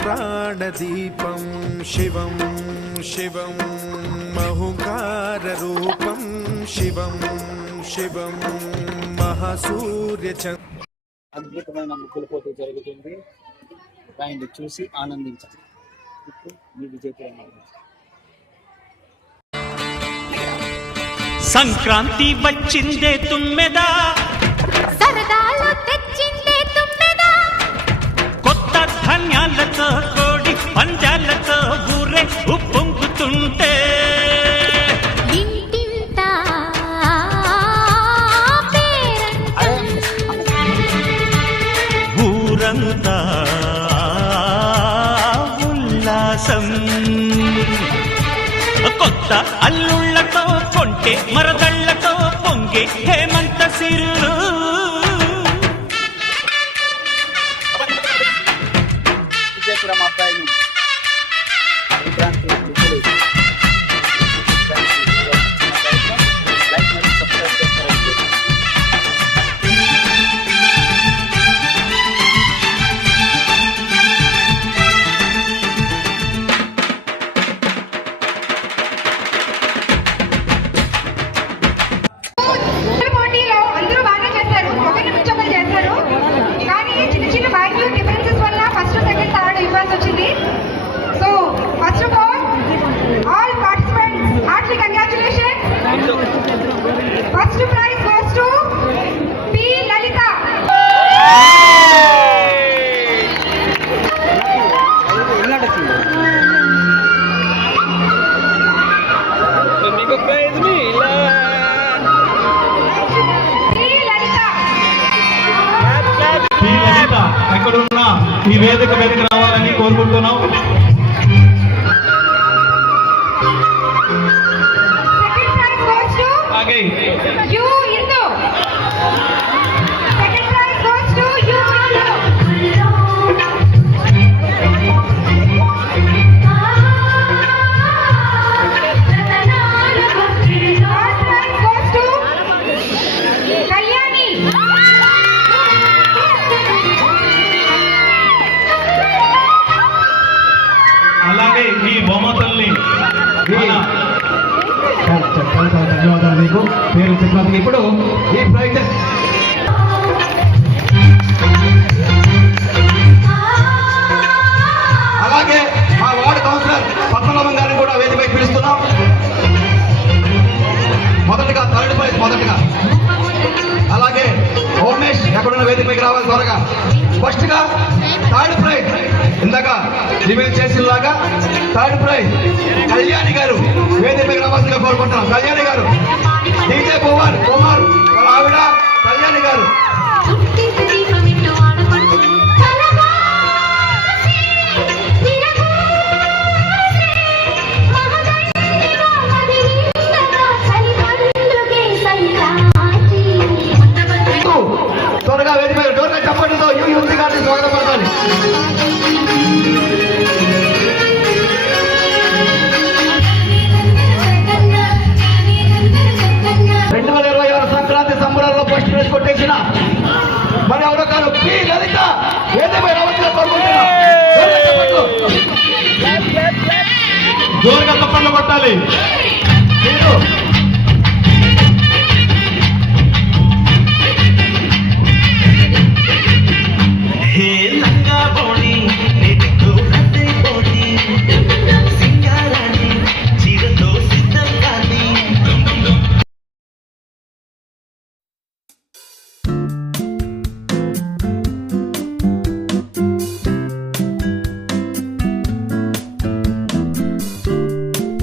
ప్రాణదీపం శివం శివం మహుకారరూపం శివం శివం మహాసూర్య అద్భుతమైన ముగ్గుల పోటీ జరుగుతుంది. దాన్ని చూసి ఆనందించండి. ఇప్పుడు మీ విజయపూర్ణ సంక్రాంతి వచ్చిందే తుమ్మెదా, సరదాలు తెచ్చిందే తుమ్మెదా, కొత్త ధాన్యాలతో కోడి పంజాలతో ఊరే ఉప్పొంగుతుంటే ఇంటింటా ఊరంతా ఉల్లాసం. కొత్త అల్లుళ్లతో కొంటే మరదళ్లతో పొంగే హేమంత సిరులు. విజయపురం అబ్బాయిలు ఎక్కడున్నా ఈ వేదిక మీదకి రావాలని కోరుకుంటున్నాం. అలాగే ఈ బహుమతుల్ని ధన్యవాదాలు మీకు పేరు చెప్పినందుకు. ఇప్పుడు ఈ ప్రైజెస్ అలాగే మా వార్డు కౌన్సిలర్ పద్మనాభం గారిని కూడా వేదికపై పిలుస్తున్నాం. మొదటగా థర్డ్ ప్రైజ్ మొదటగా. అలాగే ఉమేష్ ఎక్కడున్న వేదికపైకి రావాలి త్వరగా. ఫస్ట్ గా థర్డ్ ప్రైజ్ ఇందాక డిబేట్ చేసేలాగా థర్డ్ ప్రైజ్ కళ్యాణి గారు వేదికపైకి రావాల్సిందిగా కోరుకుంటున్నాం. కళ్యాణి గారు, డీజే కుమార్ వాళ్ళ ఆవిడ కళ్యాణి గారు. త్వరగా వేదికపై డోర్గా చప్పట్లతో యూత్ గారిని స్వాగతపరచాలి. 2026 సంక్రాంతి సంబరాల్లో ఫస్ట్ ప్రైజ్ కొట్టేసిన మరి ఎవరో కాదు పి లలిత వేదికపై రావాల్సిన కోరుకుంటున్నాం. జోరుగా చప్పట్లు కొట్టాలి.